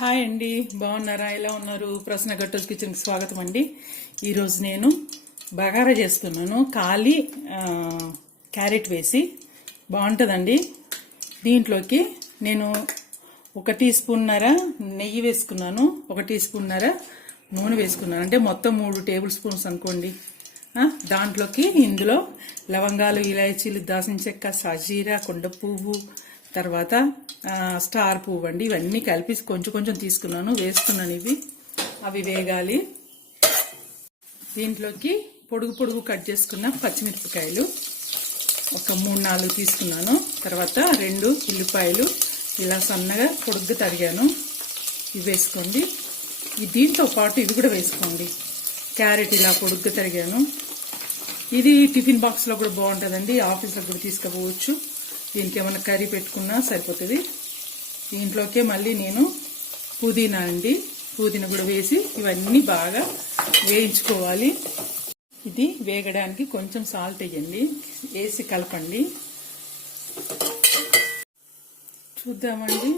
Hi అండి. బాగున్నారా? ఎలా ఉన్నారు? ప్రశ్న గట్టోస్ కిచెన్కి స్వాగతం అండి. ఈరోజు నేను బగారా చేస్తున్నాను. ఖాళీ క్యారెట్ వేసి. బాగుంటుందండి. దీంట్లోకి నేను ఒక టీ స్పూన్నర నెయ్యి వేసుకున్నాను. ఒక టీ స్పూన్నర నూనె వేసుకున్నాను. అంటే మొత్తం మూడు టేబుల్ స్పూన్స్ అనుకోండి. దాంట్లోకి ఇందులో లవంగాలు ఇలాచీలు దాసిన చెక్క సజీరా కొండ పువ్వు తర్వాత స్టార్ పువ్వు అండి. ఇవన్నీ కలిపి కొంచెం కొంచెం తీసుకున్నాను. వేస్తున్నాను ఇవి. అవి వేగాలి. దీంట్లోకి పొడుగు పొడుగు కట్ చేసుకున్న పచ్చిమిరపకాయలు. ఒక మూడు నాలుగు తీసుకున్నాను. తర్వాత రెండు ఉల్లిపాయలు. ఇలా సన్నగా పొడుగ్గా తరిగాను. ఇవి వేసుకోండి. ఈ దీంతో పాటు ఇవి కూడా వేసుకోండి. క్యారెట్ ఇలా పొడుగ్గా తరిగాను. ఇది టిఫిన్ బాక్స్లో కూడా బాగుంటుందండి. ఆఫీస్లో కూడా తీసుకుపోవచ్చు. దీనికి ఏమైనా కర్రీ పెట్టుకున్నా సరిపోతుంది. దీంట్లోకే మళ్ళీ నేను పుదీనా అండి. పుదీనా కూడా వేసి ఇవన్నీ బాగా వేయించుకోవాలి. ఇది వేగడానికి కొంచెం సాల్ట్ వేయండి. వేసి కలపండి. చూద్దామండి.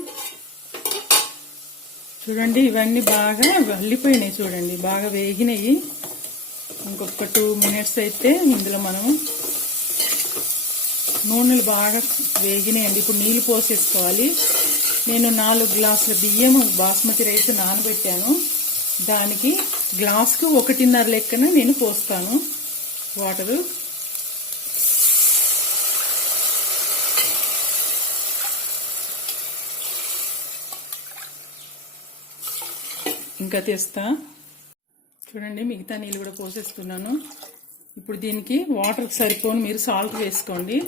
చూడండి ఇవన్నీ బాగా వల్లిపోయినాయి చూడండి. బాగా వేగినాయి. ఇంకొక టూ మినిట్స్ అయితే ఇందులో మనం నూనెలు బాగా వేగినాయండి ఇప్పుడు నీళ్ళు పోసేసుకోవాలి. నేను నాలుగు గ్లాసుల బియ్యం బాస్మతి రైస్ నానబెట్టాను. దానికి గ్లాస్కు ఒకటిన్నర లెక్కన నేను పోస్తాను. వాటరు. ఇంకా తెస్తా. చూడండి మిగతా నీళ్ళు కూడా పోసేస్తున్నాను. ఇప్పుడు దీనికి వాటర్కి సరిపోను మీరు సాల్ట్ వేసుకోండి.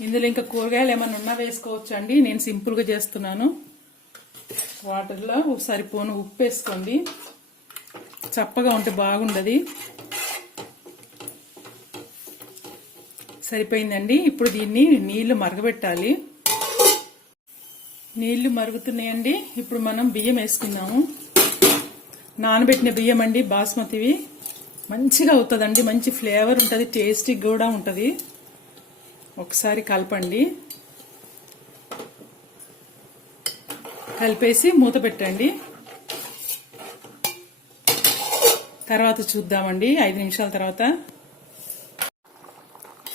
ఇందులో ఇంకా కూరగాయలు ఏమైనా ఉన్నా వేసుకోవచ్చు అండి నేను సింపుల్గా చేస్తున్నాను. వాటర్లో సరిపోను ఉప్పు వేసుకోండి. చప్పగా ఉంటే బాగుండదు. సరిపోయిందండి. ఇప్పుడు దీన్ని నీళ్ళు మరగబెట్టాలి. నీళ్ళు మరుగుతున్నాయండి. ఇప్పుడు మనం బియ్యం వేసుకుందాము. నానబెట్టిన బియ్యం అండి బాస్మతివి. మంచిగా అవుతుందండి మంచి ఫ్లేవర్ ఉంటుంది టేస్టీ కూడా ఉంటుంది. ఒకసారి కలపండి. కలిపేసి మూత పెట్టండి. తర్వాత చూద్దామండి. ఐదు నిమిషాల తర్వాత.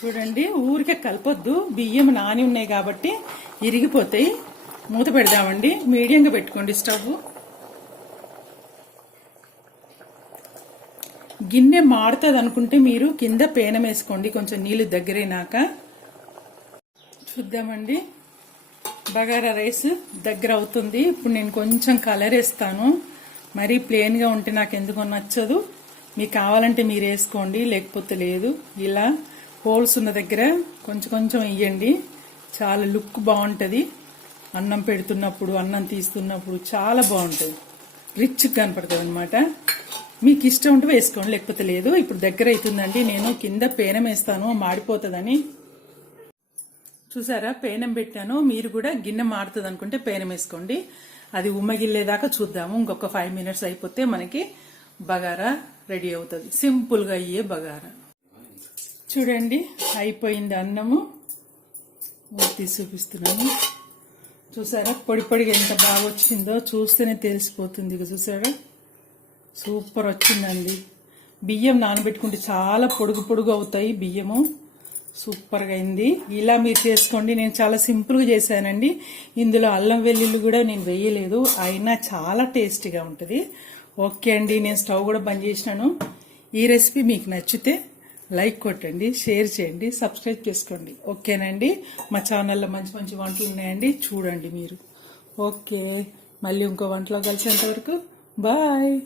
చూడండి ఊరికే కలపొద్దు. బియ్యం నాని ఉన్నాయి కాబట్టి ఇరిగిపోతాయి. మూత పెడదామండి. మీడియంగా పెట్టుకోండి స్టవ్. గిన్నె మాడుతుంది అనుకుంటే మీరు కింద పేనం వేసుకోండి. కొంచెం నీళ్ళు దగ్గరైనాక. చూద్దామండి. బగారా రైస్ దగ్గర అవుతుంది. ఇప్పుడు నేను కొంచెం కలర్ వేస్తాను. మరీ ప్లెయిన్గా ఉంటే నాకు ఎందుకో నచ్చదు. మీకు కావాలంటే మీరు వేసుకోండి లేకపోతే లేదు. ఇలా హోల్స్ ఉన్న దగ్గర కొంచెం కొంచెం ఇయ్యండి చాలా లుక్ బాగుంటుంది. అన్నం పెడుతున్నప్పుడు అన్నం తీస్తున్నప్పుడు చాలా బాగుంటుంది. రిచ్ కనపడుతుంది అనమాట మీకు ఇష్టం ఉంటే వేసుకోండి లేకపోతే లేదు. ఇప్పుడు దగ్గర అవుతుందండి. నేను కింద పేనం వేస్తాను. మాడిపోతుందని. చూసారా? పేనం పెట్టాను. మీరు కూడా గిన్నె మారుతుంది అనుకుంటే పేనం వేసుకోండి. అది ఉమ్మగిల్లేదాకా చూద్దాము. ఇంకొక ఫైవ్ మినిట్స్ అయిపోతే మనకి బగారా రెడీ అవుతుంది. సింపుల్గా అయ్యే బగారా. చూడండి అయిపోయింది అన్నము. తీసి చూపిస్తున్నాము చూసారా? పొడి పొడిగా ఎంత బాగా వచ్చిందో చూస్తేనే తెలిసిపోతుంది. ఇక చూసారా? సూపర్ వచ్చిందండి. బియ్యం నానబెట్టుకుంటే చాలా పొడుగు పొడుగు అవుతాయి బియ్యము. సూపర్గా అయింది. ఇలా మీరు చేసుకోండి. నేను చాలా సింపుల్గా చేశానండి. ఇందులో అల్లం వెల్లుల్లి కూడా నేను వేయలేదు. అయినా చాలా టేస్టీగా ఉంటుంది. ఓకే అండి. నేను స్టవ్ కూడా బంద్ చేసినాను. ఈ రెసిపీ మీకు నచ్చితే లైక్ కొట్టండి షేర్ చేయండి సబ్స్క్రైబ్ చేసుకోండి. ఓకేనండి? మా ఛానల్లో మంచి మంచి వంటలు ఉన్నాయండి. చూడండి మీరు. ఓకే. మళ్ళీ ఇంకో వంటలో కలిసేంత వరకు. బాయ్.